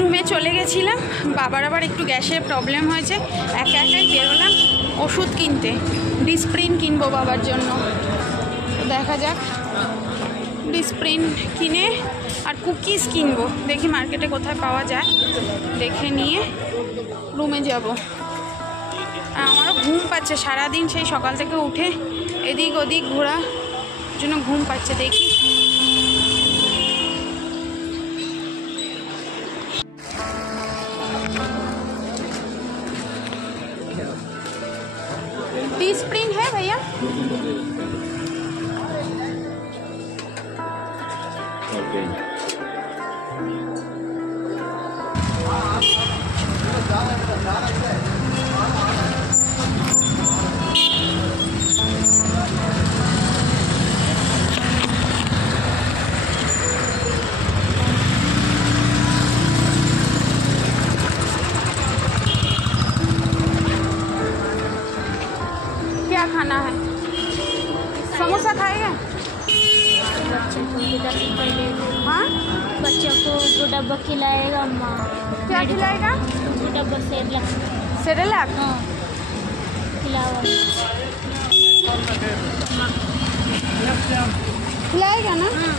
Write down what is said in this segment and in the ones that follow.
রুমে চলে গেছিলাম, বাবার আবার একটু গ্যাসের প্রবলেম হয়েছে, একা একাই বেরোলাম ওষুধ কিনতে। ডিসপ্রিন কিনবো বাবার জন্য, দেখা যাক ডিসপ্রিন কিনে আর কুকিজ কিনবো, দেখি মার্কেটে কোথায় পাওয়া যায়, দেখে নিয়ে রুমে যাব। আর আমারও ঘুম পাচ্ছে, সারাদিন সেই সকাল থেকে উঠে এদিক ওদিক ঘোরার জন্য ঘুম পাচ্ছে। দেখি डिस्प्रिन है भैया? क्या खाना है? समोसा खाएगा? हाँ, बच्चों को 2 डब्बा खिलाएगा अम्मा। क्या खिलाएगा? 2 डब्बा सेरेलैक। सेरेलैक? हाँ, खिलाएगा ना? हाँ,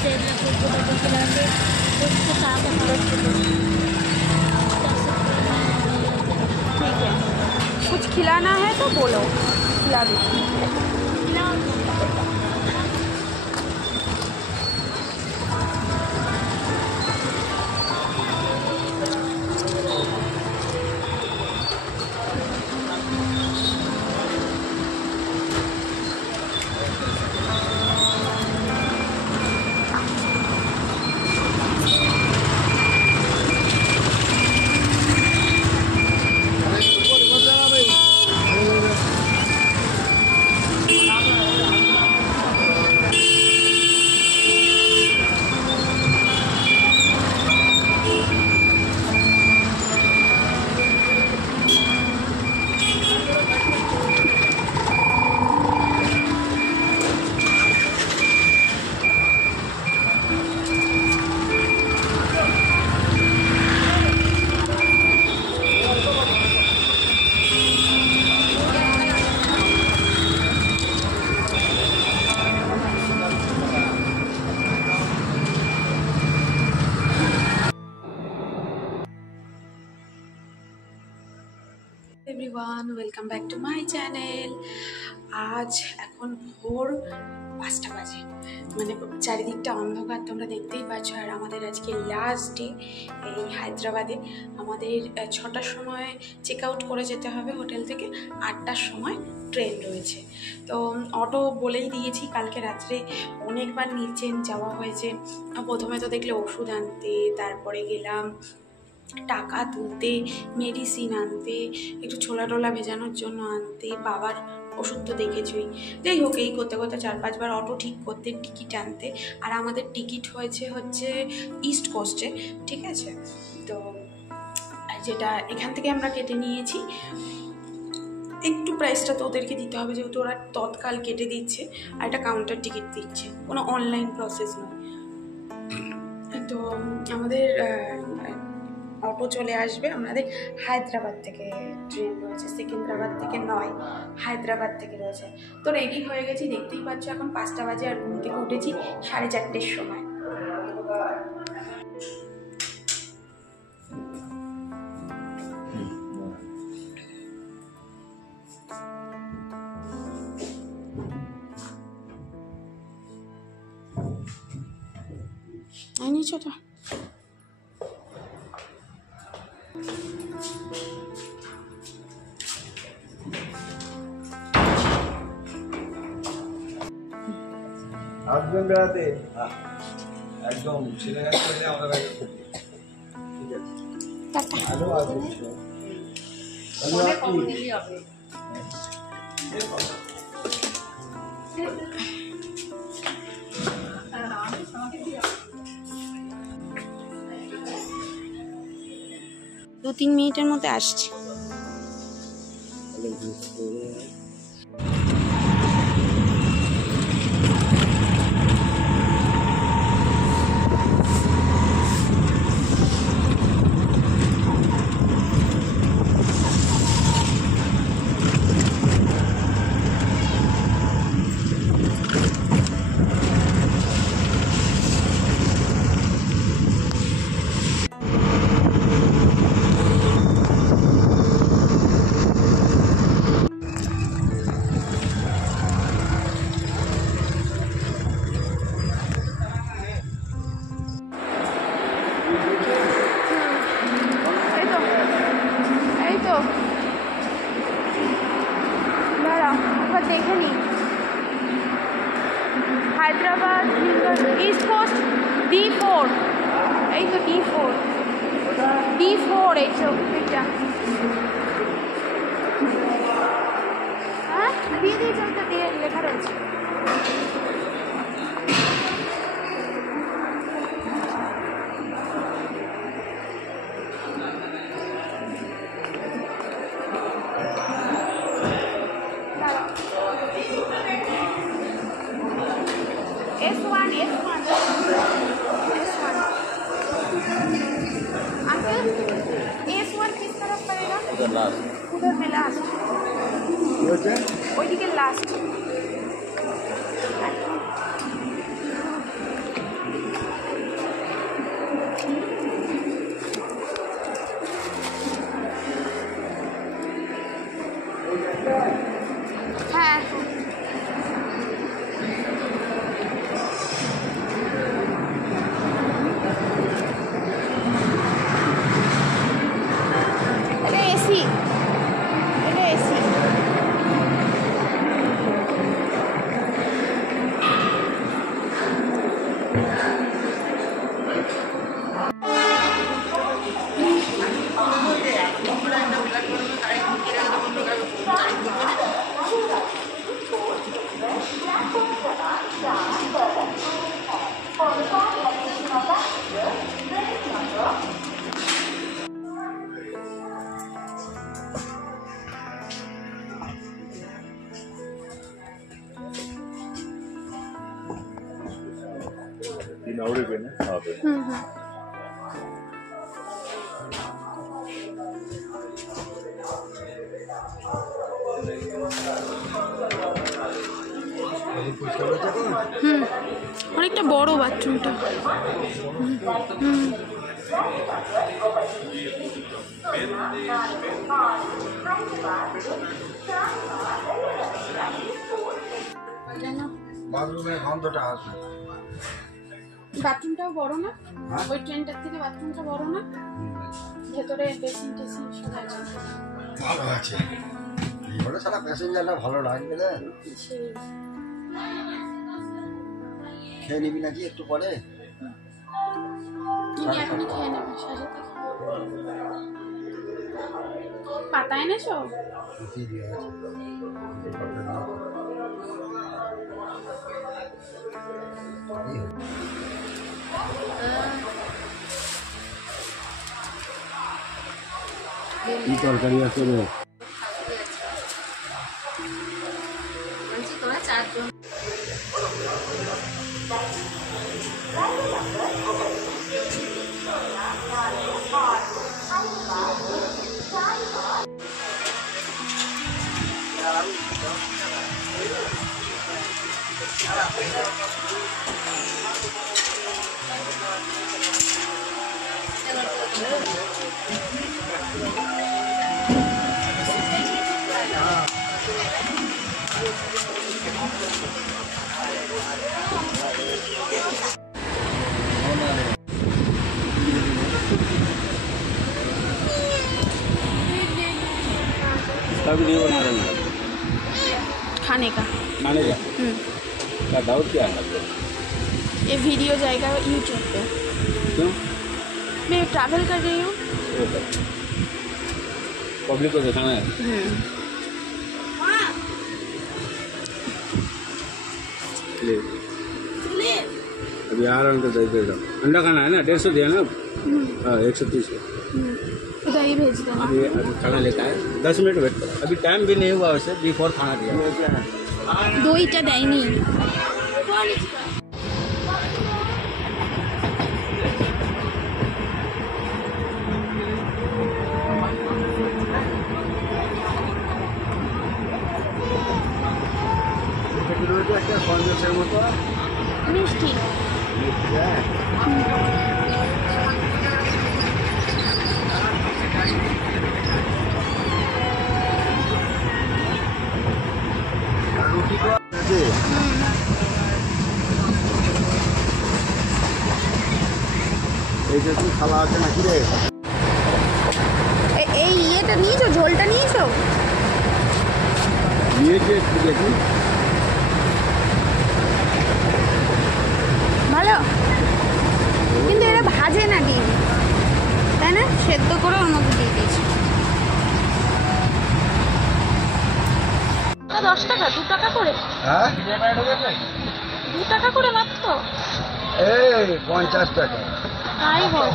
सेरेलैक को 2 डब्बा खिला के उसके साथ ठीक है। कुछ खिलाना है तो बोलो, खिला दो। Everyone, welcome back to my channel. আজ এখন ভোর 5টা বাজে, মানে চারিদিকটা অন্ধকার, তোমরা দেখতেই পাচ্ছ। আর আমাদের আজকে লাস্ট ডে এই হায়দ্রাবাদে। আমাদের 6টার সময় চেক আউট করে যেতে হবে হোটেল থেকে, 8টার সময় ট্রেন রয়েছে। তো অটো বলেই দিয়েছি, কালকে রাত্রে অনেকবার নিচে যাওয়া হয়েছে। প্রথমে তো দেখলে ওষুধ আনতে, তারপরে গেলাম টাকা তুলতে, মেডিসিন আনতে, একটু ছোলা টোলা ভেজানোর জন্য আনতে, বাবার ওষুধ তো দেখেছই। যাই হোক, এই করতে করতে 4-5 বার অটো ঠিক করতে, টিকিট আনতে। আর আমাদের টিকিট হচ্ছে ইস্ট কোস্টে, ঠিক আছে? তো যেটা এখান থেকে আমরা কেটে নিয়েছি, একটু প্রাইসটা তো ওদেরকে দিতে হবে, যেহেতু ওরা তৎকাল কেটে দিচ্ছে আর একটা কাউন্টার টিকিট দিচ্ছে, কোনো অনলাইন প্রসেস নয়। তো আমাদের অটো চলে আসবে আমাদের হায়দ্রাবাদ থেকে। ট্রেন রয়েছে সেকেন্দ্রাবাদ থেকে নয়, হায়দ্রাবাদ থেকে রয়েছে। তো রেডি হয়ে গেছি, দেখতেই পাচ্ছ। এখন 5টা বাজে আর ঘুম থেকে উঠেছি 4:30-র সময়। নিচে তো আসবেন বেড়াতে, একদম ছেলে আমরা ঠিক আছে। ভালো আসবেন, দু 3 মিনিটের মধ্যে আসছি। দেখে নি হায়দ্রাবাদ ইস্ট কোস্ট D4 এই তো D4 এই তো এটা হ্যাঁ দিয়ে দিয়ে চলতে দিয়ে লেখা রয়েছে S1 अंकल S1 किस तरफ पड़ेगा उधर में लास्ट ওই দিকে লাস্ট হ্যাঁ অনেকটা বড় বাথরুমটা বাথরুমের গন্ধটা আসে বাথরুমটাও বড় না ওই ট্রেনটার থেকে বাথরুমটা বড় না ভেতরে বেসিন টেসিন সব আছে ভালো আছে এইবারে সারা প্যাসেঞ্জাররা ভালো লাগবে না খেয়ে নিবি নাকি একটু পরে তুমি এখনই খেয়ে নেবে সাজাতে পাতা এনেছো কি তরকারি আছে রে वीडियो बना रहे हैं खाने का क्या डाउट क्या है ये वीडियो जाएगा यूट्यूब पे क्यों मैं ट्रैवल कर रही हूँ पब्लिक को दिखाना है अभी आ रहा हूँ तो दे देगा अंडा खाना है ना 150 दिया ना 130 उधर दही भेज देना। अभी खाना लेकर आए, 10 मिनट वेट करो। अभी टाइम भी नहीं हुआ वैसे, बिफोर खाना दिया। দইটা দেয়নি। একটা সন্দেশের মতো মিষ্টি। রুটি আছে। এইটা কি খালা আছে নাকি রে? এই ইয়েটা নিয়েছো, ঝোলটা নিয়েছো? নিয়েছে একটু দেখি। ভালো, কিন্তু এরা ভাজে না ডিম, তাই না? সেদ্ধ করে ওর মধ্যে দিয়ে দিয়েছি। 10 টাকা, 2 টাকা করে, হ্যাঁ 2 টাকা করে মাত্র। এই 50 টাকা। তাই হোক,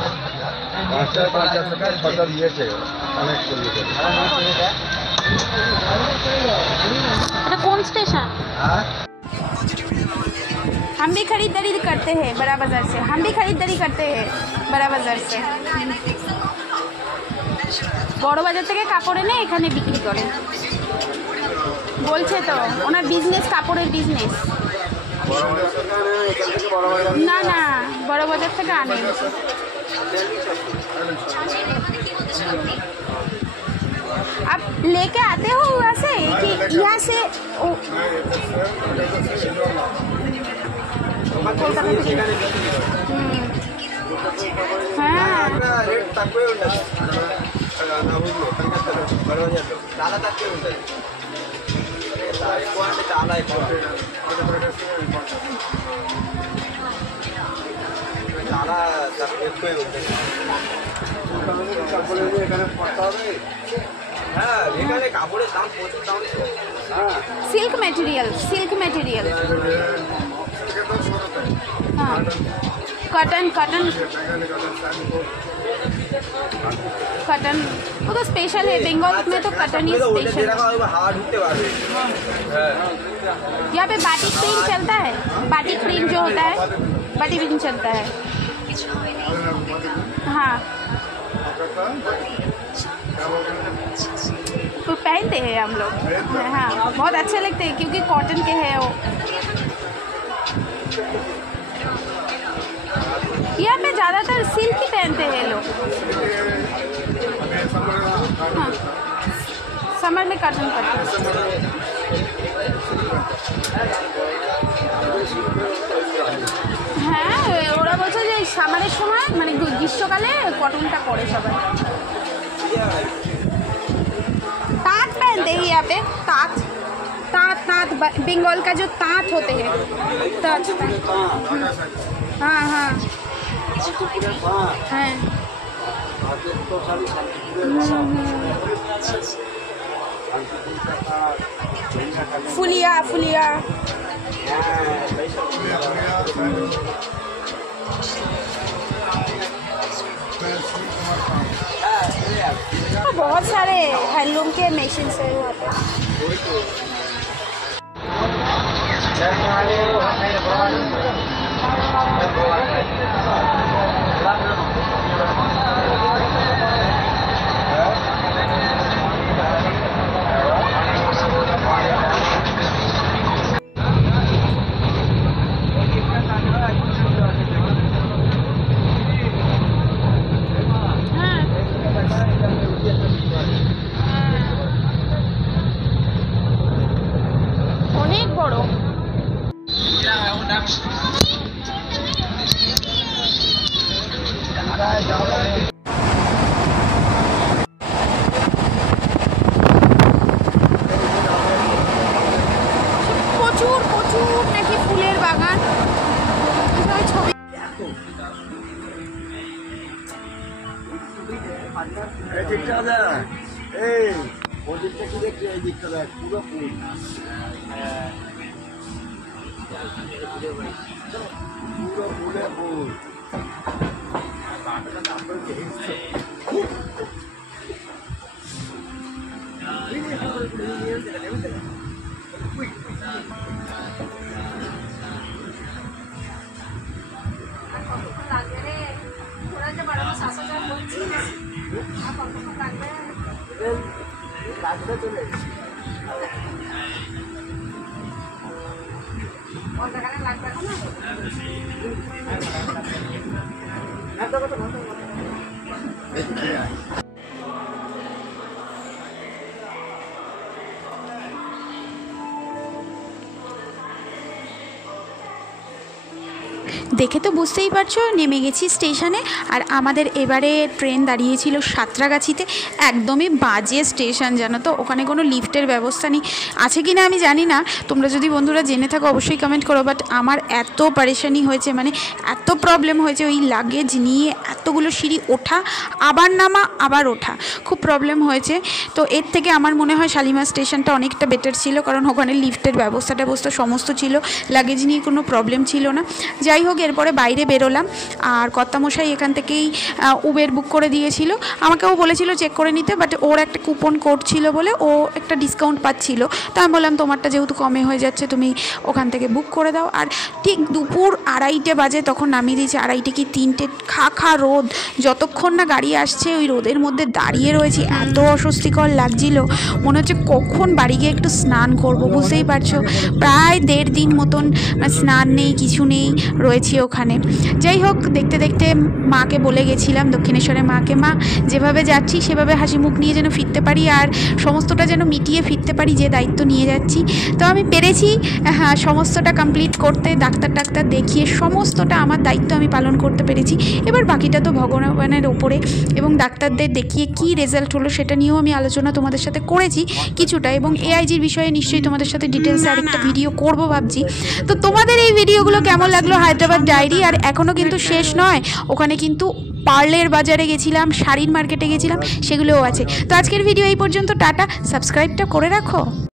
50 টাকায় 6টা দিয়েছে অনেক চল্লিশ। এটা কোন স্টেশন? হ্যাঁ हम भी खरीदारी करते हैं बड़ा बाजार से, हम भी खरीदारी करते हैं बड़ा बाजार से। বড় বাজার থেকে কাপড় এনে এখানে বিক্রি করে, বলছে তো ওনার বিজনেস, কাপড়ের বিজনেস। না না, বড় বাজার থেকে আনে। आप लेके आते हो वहाँ से कि यहाँ से? हाँ రేట్ తక్కువే ఉండదు నా ఊళ్ళో కనకత్తలో చాలా తక్కువే ఉంటుంది. ఎక్కువ అంటే చాలా ఎక్కువ, చాలా ఎక్కువే ఉంటుంది। এখানে পড়তে হবে। হ্যাঁ এখানে কাপড়ের দাম প্রচুর দাম। হ্যাঁ सिल्क मटेरियल, सिल्क मटेरियल। हाँ कॉटन, कॉटन, कॉटन वो तो स्पेशल है, बंगाल में तो कॉटन ही स्पेशल। হাওয়া ঢুকতে পারবে। यहाँ पे बाटिक प्रिंट चलता है, बाटिक प्रिंट जो होता है, बाटिक प्रिंट चलता है। हाँ तो पहनते हैं हम लोग। हाँ बहुत अच्छे लगते हैं क्योंकि कॉटन के हैं वो। यहाँ पे ज़्यादातर सिल्क ही पहनते हैं लोग। हाँ समर में कॉटन करते हैं। হ্যাঁ ওরা বলছে যে সামারের সময় মানে গ্রীষ্মকালে কটনটা করে সবাই। ताँत पहनते हैं यहाँ पे, ताँत, ताँत, ताँत बंगाल का जो ताँत होते हैं, ताँत। हाँ हाँ हाँ फुलिया, फुलिया। तो बहुत सारे हैंडलूम के मशीन है वहाँ पे। অনেক বড়। প্রচুর প্রচুর নাকি ফুলের বাগান। ছবি এই দিকটা দেখ, এই ওই দিকটা কি দেখছি, এই দিকটা দেখ পুরো ফুল, পুরো ফুলে ফুল। দেখে তো বুঝতেই পারছো নেমে গেছি স্টেশনে। আর আমাদের এবারে ট্রেন দাঁড়িয়েছিল সাঁতরাগাছিতে। একদমই বাজে স্টেশন জানো তো, ওখানে কোনো লিফটের ব্যবস্থা নেই, আছে কি না আমি জানি না, তোমরা যদি বন্ধুরা জেনে থাকো অবশ্যই কমেন্ট করো। বাট আমার এত পারেশানি হয়েছে, মানে এত প্রবলেম হয়েছে ওই লাগেজ নিয়ে, এতগুলো সিঁড়ি ওঠা আবার নামা আবার ওঠা, খুব প্রবলেম হয়েছে। তো এর থেকে আমার মনে হয় শালিমার স্টেশনটা অনেকটা বেটার ছিল, কারণ ওখানে লিফটের ব্যবস্থা সমস্ত ছিল, লাগেজ নিয়ে কোনো প্রবলেম ছিল না। যাই হোক, এরপরে বাইরে বেরোলাম। আর কর্তামশাই এখান থেকেই উবের বুক করে দিয়েছিল, আমাকেও বলেছিল চেক করে নিতে, বাট ওর একটা কুপন কোড ছিল বলে ও একটা ডিসকাউন্ট পাচ্ছিল। তো আমি বললাম তোমারটা যেহেতু কমে হয়ে যাচ্ছে তুমি ওখান থেকে বুক করে দাও। আর ঠিক দুপুর 2:30 বাজে তখন নামিয়ে দিয়েছে, 2:30 কি 3টে, খা রোদ, যতক্ষণ না গাড়ি আসছে ওই রোদের মধ্যে দাঁড়িয়ে রয়েছি, এত অস্বস্তিকর লাগছিল, মনে হচ্ছে কখন বাড়ি গিয়ে একটু স্নান করব। বুঝতেই পারছো প্রায় 1.5 দিন মতন স্নান নেই, কিছু নেই, রয়েছি ওখানে। যাই হোক, দেখতে দেখতে মাকে বলে গেছিলাম, দক্ষিণেশ্বরের মাকে, মা যেভাবে যাচ্ছি সেভাবে হাসি মুখ নিয়ে যেন ফিরতে পারি, আর সমস্তটা যেন মিটিয়ে ফিরতে পারি, যে দায়িত্ব নিয়ে যাচ্ছি। তো আমি পেরেছি, হ্যাঁ, সমস্তটা কমপ্লিট করতে, ডাক্তার দেখিয়ে সমস্তটা আমার দায়িত্ব আমি পালন করতে পেরেছি। এবার বাকিটা তো ভগবানের ওপরে। এবং ডাক্তারদের দেখিয়ে কি রেজাল্ট হলো সেটা নিয়েও আমি আলোচনা তোমাদের সাথে করেছি কিছুটা, এবং এআইজির বিষয়ে নিশ্চয়ই তোমাদের সাথে ডিটেলসে আরেকটা ভিডিও করব ভাবছি। তো তোমাদের এই ভিডিওগুলো কেমন লাগলো হায়দ্রাবাদ ডায়েরি? আর এখনও কিন্তু শেষ নয়, ওখানে কিন্তু পার্লের বাজারে গেছিলাম, শাড়ির মার্কেটে গেছিলাম, সেগুলোও আছে। তো আজকের ভিডিও এই পর্যন্ত, টাটা, সাবস্ক্রাইবটা করে রাখো।